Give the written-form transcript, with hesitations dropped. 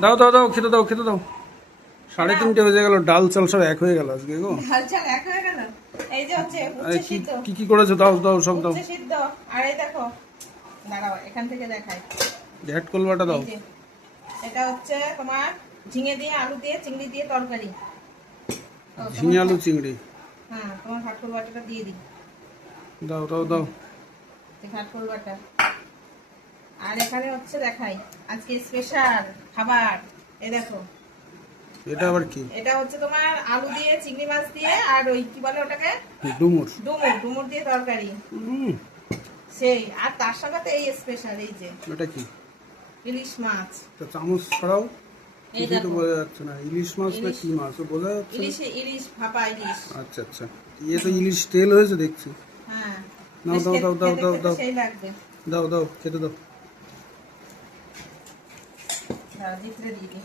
দাও দাও দাও, খেতে দাও, খেতে দাও। 3:30 বেজে গেল, ডাল চাল সব এক হয়ে গেল আজকে গো। ডাল চাল এক হয়ে গেল। এই যে হচ্ছে আরে উচ্ছে কি সিদ্ধ, কি কি করেছো? দাও দাও, সব দাও। উচ্ছে সিদ্ধ। আর এই দেখো, দাঁড়াও এখান থেকে দেখাই। ঝ্যাট কলবাটা দাও। এই যে এটা হচ্ছে তোমার ঝিঙে দিয়ে, আলু দিয়ে, চিংড়ি দিয়ে তরকারি। তো ঝিঙে আলু চিংড়ি। হ্যাঁ, তোমার ঘাটফুল বাটাটা দিয়ে দিই। দাও দাও দাও। ঘাটফুল বাটা। আর এখানে হচ্ছে দেখাই আজকে স্পেশাল খাবার। এই দেখো, এটা আবার কি? এটা হচ্ছে তোমার আলু দিয়ে, চিংড়ি মাছ দিয়ে, আর ওই কি বলে ওটাকে, ডুমুর। ডুমুর, ডুমুর দিয়ে তরকারি। সেই, আর তার সাথে তো এই স্পেশাল, এই যে এটা কি? ইলিশ মাছ। তো চামচ ছড়াও। এই কিছুই তো দেখো, বোঝা যাচ্ছে না, ইলিশ মাছ না কি মাছ ও বোঝা যাচ্ছে না। ইলিশ, ইলিশ ভাপা ইলিশ। আচ্ছা আচ্ছা, ইয়ে তো ইলিশ তেল হয়েছে দেখছি। হ্যাঁ, নাও, বেশ দাও দাও দাও খেতে দাও খেতে দাও। সেই লাগবে। দাও দাও, খেতে দাও। জিতরে দিয়ে দিই।